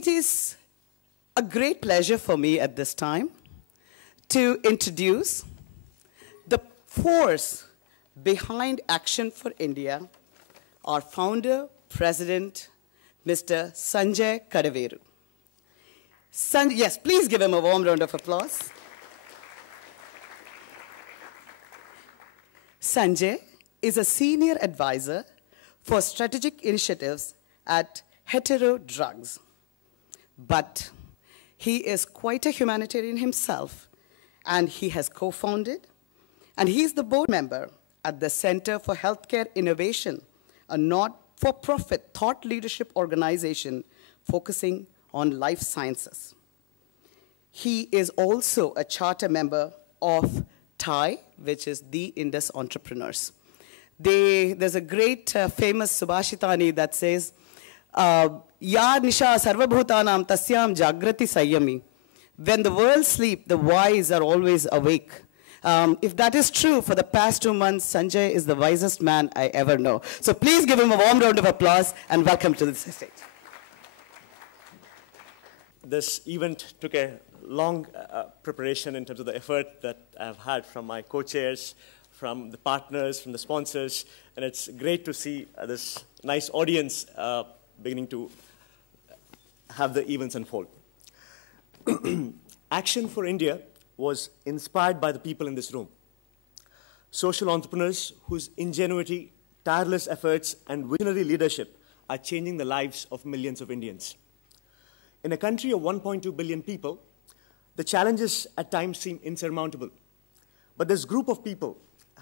It is a great pleasure for me at this time to introduce the force behind Action for India, our founder, President, Mr. Sanjay Kadaveru. Yes, please give him a warm round of applause. Sanjay is a senior advisor for strategic initiatives at Hetero Drugs. But he is quite a humanitarian himself, and he has co-founded, and he's the board member at the Center for Healthcare Innovation, a not-for-profit thought leadership organization focusing on life sciences. He is also a charter member of TIE, which is the Indus Entrepreneurs. There's a great famous Subhashitani that says, Ya nisha sarvabhutanam tasyam jagrati sayami. When the world sleeps, the wise are always awake. If that is true, for the past 2 months, Sanjay is the wisest man I ever know. So please give him a warm round of applause and welcome to the stage. This event took a long preparation in terms of the effort that I've had from my co-chairs, from the partners, from the sponsors, and it's great to see this nice audience beginning to have the events unfold. Action for India was inspired by the people in this room. Social entrepreneurs whose ingenuity, tireless efforts, and visionary leadership are changing the lives of millions of Indians. In a country of 1.2 billion people, the challenges at times seem insurmountable. But this group of people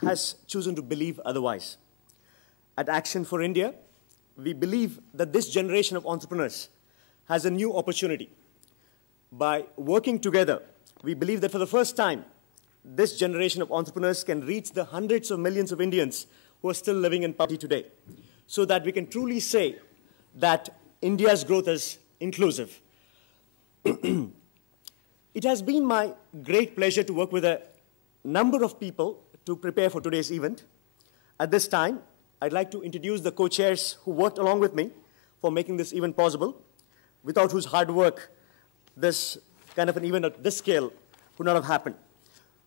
has chosen to believe otherwise. At Action for India, we believe that this generation of entrepreneurs has a new opportunity. By working together, we believe that for the first time, this generation of entrepreneurs can reach the hundreds of millions of Indians who are still living in poverty today, so that we can truly say that India's growth is inclusive. It has been my great pleasure to work with a number of people to prepare for today's event. At this time, I'd like to introduce the co-chairs who worked along with me for making this event possible, without whose hard work this kind of an event at this scale would not have happened.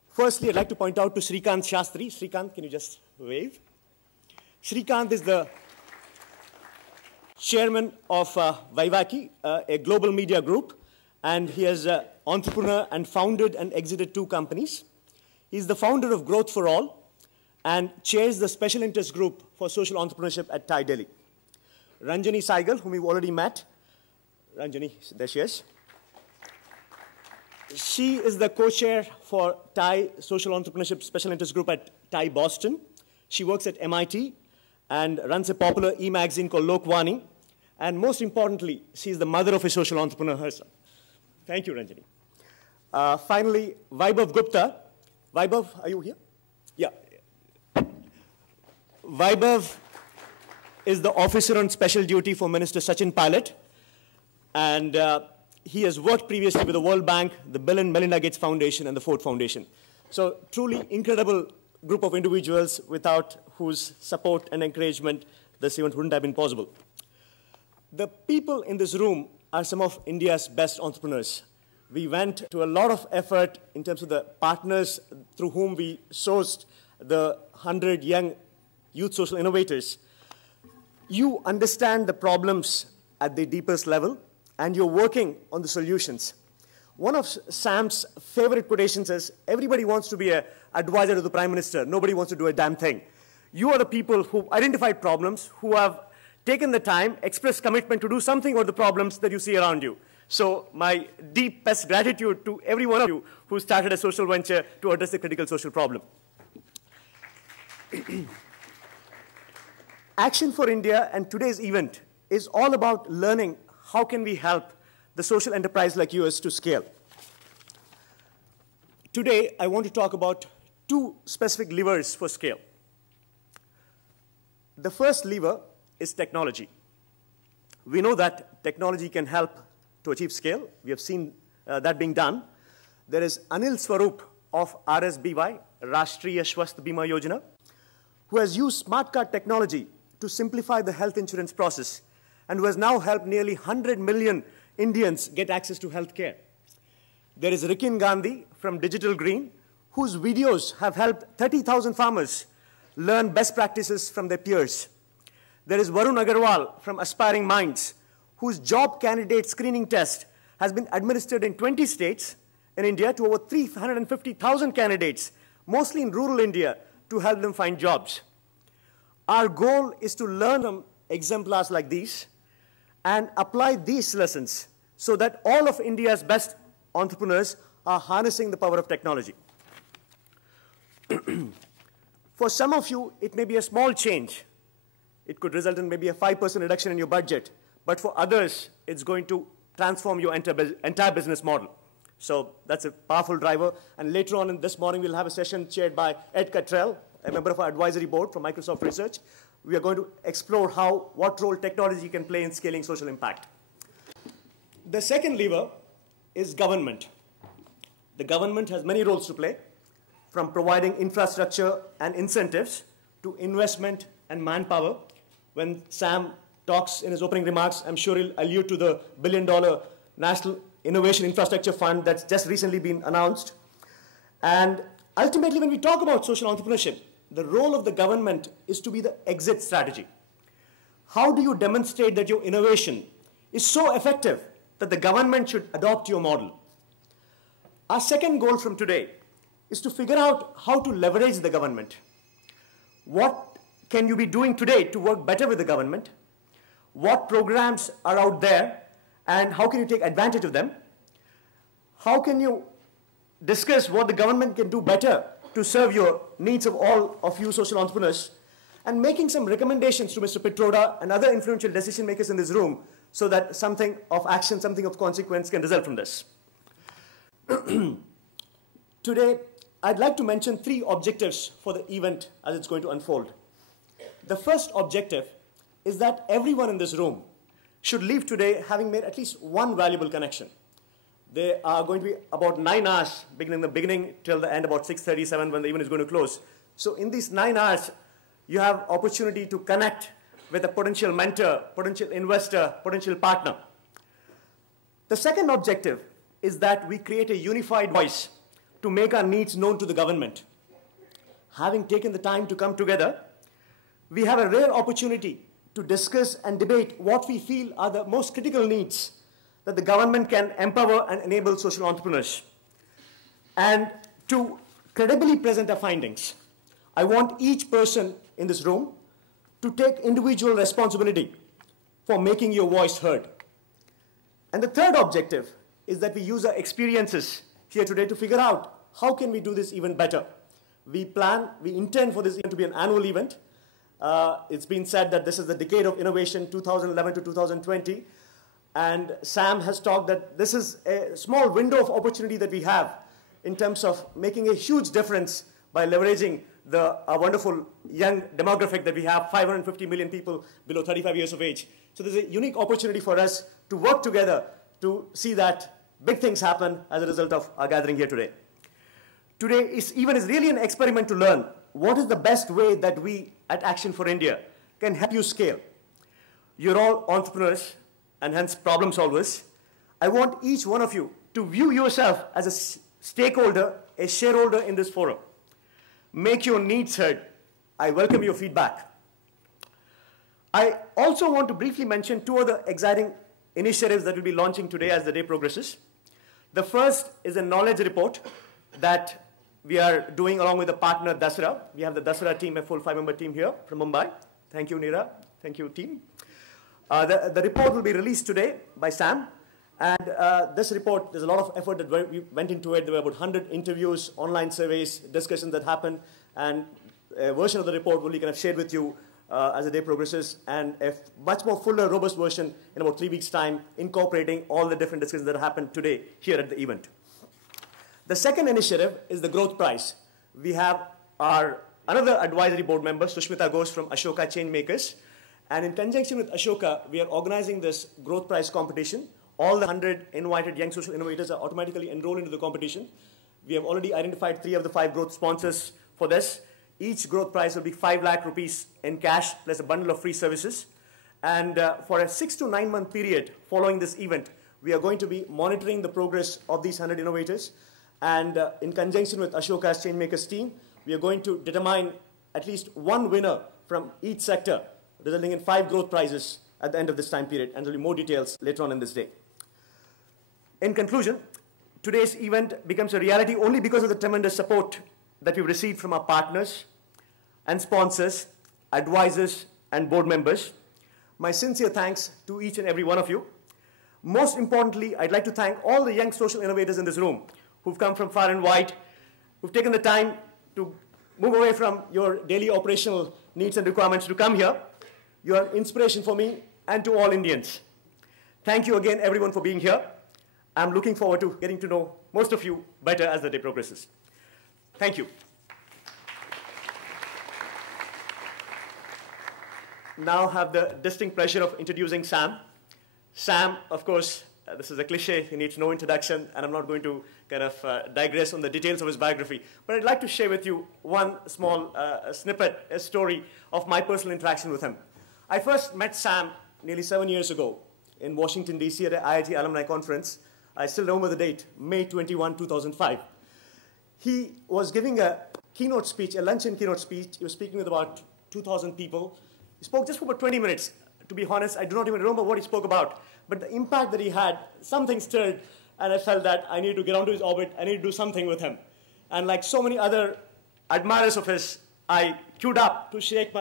Firstly, I'd like to point out to Srikanth Shastri. Srikanth, can you just wave? Srikanth is the chairman of Vaivaki, a global media group, and he is an entrepreneur and founded and exited 2 companies. He's the founder of Growth for All and chairs the special interest group for social entrepreneurship at TIE Delhi. Ranjani Saigal, whom you've already met. Ranjani, there she is. She is the co-chair for TIE Social Entrepreneurship Special Interest Group at TIE Boston. She works at MIT and runs a popular e-magazine called Lokwani. And most importantly, she's the mother of a social entrepreneur herself. Thank you, Ranjani. Finally, Vaibhav Gupta. Vaibhav, are you here? Yeah. Vaibhav is the officer on special duty for Minister Sachin Pilot. And he has worked previously with the World Bank, the Bill and Melinda Gates Foundation, and the Ford Foundation. So truly incredible group of individuals without whose support and encouragement this event wouldn't have been possible. The people in this room are some of India's best entrepreneurs. We went to a lot of effort in terms of the partners through whom we sourced the 100 young youth social innovators. You understand the problems at the deepest level, and you're working on the solutions. One of Sam's favorite quotations is, everybody wants to be an advisor to the Prime Minister. Nobody wants to do a damn thing. You are the people who identified problems, who have taken the time, expressed commitment to do something about the problems that you see around you. So my deepest gratitude to every one of you who started a social venture to address the critical social problem. Action for India and today's event is all about learning how can we help the social enterprise like yours to scale. Today, I want to talk about 2 specific levers for scale. The first lever is technology. We know that technology can help to achieve scale. We have seen that being done. There is Anil Swarup of RSBY, Rashtriya Swasth Bima Yojana, who has used smart card technology to simplify the health insurance process and who has now helped nearly 100 million Indians get access to healthcare. There is Rikin Gandhi from Digital Green, whose videos have helped 30,000 farmers learn best practices from their peers. There is Varun Agarwal from Aspiring Minds, whose job candidate screening test has been administered in 20 states in India to over 350,000 candidates, mostly in rural India, to help them find jobs. Our goal is to learn from exemplars like these and apply these lessons so that all of India's best entrepreneurs are harnessing the power of technology. For some of you, it may be a small change. It could result in maybe a 5% reduction in your budget. But for others, it's going to transform your entire business model. So that's a powerful driver. And later on in this morning, we'll have a session chaired by Ed Cottrell, a member of our advisory board from Microsoft Research. We are going to explore what role technology can play in scaling social impact. The second lever is government. The government has many roles to play, from providing infrastructure and incentives to investment and manpower. When Sam talks in his opening remarks, I'm sure he'll allude to the $1 billion National Innovation Infrastructure Fund that's just recently been announced. And ultimately, when we talk about social entrepreneurship, the role of the government is to be the exit strategy. How do you demonstrate that your innovation is so effective that the government should adopt your model? Our second goal from today is to figure out how to leverage the government. What can you be doing today to work better with the government? What programs are out there, and how can you take advantage of them? How can you discuss what the government can do better to serve your needs of all of you social entrepreneurs, and making some recommendations to Mr. Pitroda and other influential decision makers in this room so that something of action, something of consequence can result from this. Today, I'd like to mention 3 objectives for the event as it's going to unfold. The first objective is that everyone in this room should leave today having made at least one valuable connection. There are going to be about 9 hours, beginning the beginning till the end, about 6:37 when the event is going to close. So in these 9 hours, you have opportunity to connect with a potential mentor, potential investor, potential partner. The second objective is that we create a unified voice to make our needs known to the government. Having taken the time to come together, we have a rare opportunity to discuss and debate what we feel are the most critical needs that the government can empower and enable social entrepreneurs. And to credibly present our findings, I want each person in this room to take individual responsibility for making your voice heard. And the third objective is that we use our experiences here today to figure out how can we do this even better. We intend for this event to be an annual event. It's been said that this is the decade of innovation, 2011 to 2020. And Sam has talked that this is a small window of opportunity that we have in terms of making a huge difference by leveraging the wonderful young demographic that we have, 550 million people below 35 years of age. So there's a unique opportunity for us to work together to see that big things happen as a result of our gathering here today. Today is really an experiment to learn what is the best way that we at Action for India can help you scale. You're all entrepreneurs and hence problem solvers. I want each one of you to view yourself as a stakeholder, a shareholder in this forum. Make your needs heard. I welcome your feedback. I also want to briefly mention 2 other exciting initiatives that we'll be launching today as the day progresses. The first is a knowledge report that we are doing along with the partner Dasra. We have the Dasra team, a full 5-member team here from Mumbai. Thank you, Neera. Thank you, team. The report will be released today by Sam. And this report, there's a lot of effort that we went into it. There were about 100 interviews, online surveys, discussions that happened. And a version of the report will be kind of shared with you as the day progresses. And a much more fuller, robust version in about 3 weeks' time, incorporating all the different discussions that happened today here at the event. The second initiative is the Growth Prize. We have our another advisory board member, Sushmita Ghosh from Ashoka Chainmakers. And in conjunction with Ashoka, we are organizing this Growth Prize competition. All the 100 invited young social innovators are automatically enrolled into the competition. We have already identified 3 of the 5 growth sponsors for this. Each growth prize will be 5 lakh rupees in cash, plus a bundle of free services. And for a 6 to 9 month period following this event, we are going to be monitoring the progress of these 100 innovators. And in conjunction with Ashoka's Changemakers team, we are going to determine at least one winner from each sector, resulting in 5 growth prizes at the end of this time period. And there will be more details later on in this day. In conclusion, today's event becomes a reality only because of the tremendous support that we've received from our partners and sponsors, advisors, and board members. My sincere thanks to each and every one of you. Most importantly, I'd like to thank all the young social innovators in this room who've come from far and wide, who've taken the time to move away from your daily operational needs and requirements to come here. You are inspiration for me and to all Indians. Thank you again, everyone, for being here. I'm looking forward to getting to know most of you better as the day progresses. Thank you. Now have the distinct pleasure of introducing Sam. Sam, of course, this is a cliche, he needs no introduction, and I'm not going to kind of digress on the details of his biography. But I'd like to share with you one small snippet, a story of my personal interaction with him. I first met Sam nearly 7 years ago in Washington, D.C. at an IIT alumni conference. I still remember the date, May 21, 2005. He was giving a keynote speech, a luncheon keynote speech. He was speaking with about 2,000 people. He spoke just for about 20 minutes. To be honest, I do not even remember what he spoke about. But the impact that he had, something stirred, and I felt that I need to get onto his orbit. I need to do something with him. And like so many other admirers of his, I queued up to shake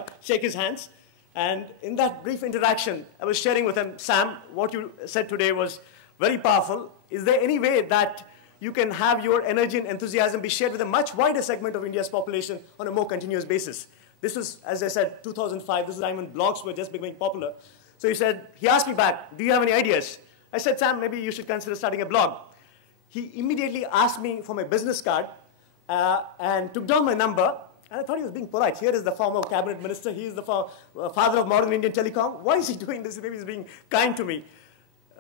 his hands. And in that brief interaction, I was sharing with him, Sam, what you said today was very powerful. Is there any way that you can have your energy and enthusiasm be shared with a much wider segment of India's population on a more continuous basis? This was, as I said, 2005. This is the time when blogs were just becoming popular. So he asked me back, do you have any ideas? I said, Sam, maybe you should consider starting a blog. He immediately asked me for my business card and took down my number. And I thought he was being polite. Here is the former cabinet minister. He is the father of modern Indian telecom. Why is he doing this? Maybe he's being kind to me.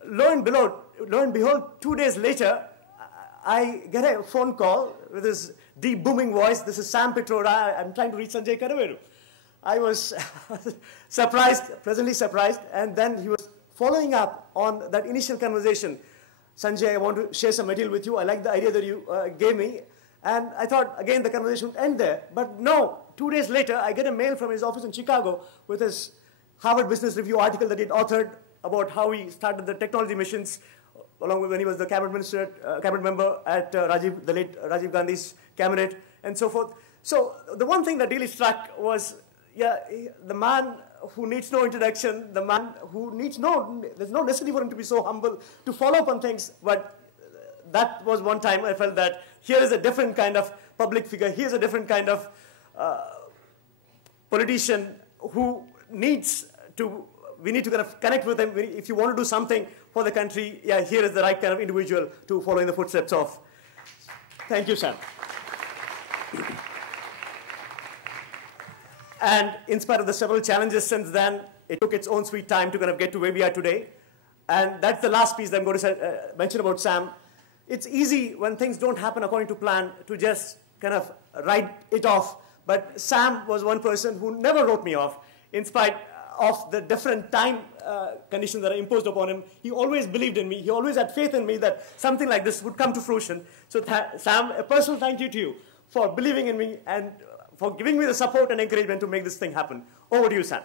Lo and behold, 2 days later, I get a phone call with this deep booming voice. This is Sam Pitroda. I'm trying to reach Sanjay Kadaveru. I was surprised, pleasantly surprised. And then he was following up on that initial conversation. Sanjay, I want to share some material with you. I like the idea that you gave me. And I thought, again, the conversation would end there. But no, 2 days later, I get a mail from his office in Chicago with his Harvard Business Review article that he'd authored about how he started the technology missions, along with when he was the cabinet member at the late Rajiv Gandhi's cabinet, and so forth. So the one thing that really struck was, the man who needs no introduction, the man who needs there's no necessity for him to be so humble to follow up on things, but that was one time I felt that here is a different kind of public figure, here's a different kind of politician who we need to kind of connect with him. If you want to do something for the country, here is the right kind of individual to follow in the footsteps of. Thank you, Sam. And in spite of the several challenges since then, it took its own sweet time to kind of get to where we are today. And that's the last piece that I'm going to mention about Sam. It's easy when things don't happen according to plan to just kind of write it off. But Sam was one person who never wrote me off, in spite of the different time conditions that are imposed upon him. He always believed in me. He always had faith in me that something like this would come to fruition. So Sam, a personal thank you to you for believing in me and for giving me the support and encouragement to make this thing happen. Over to you, Sam.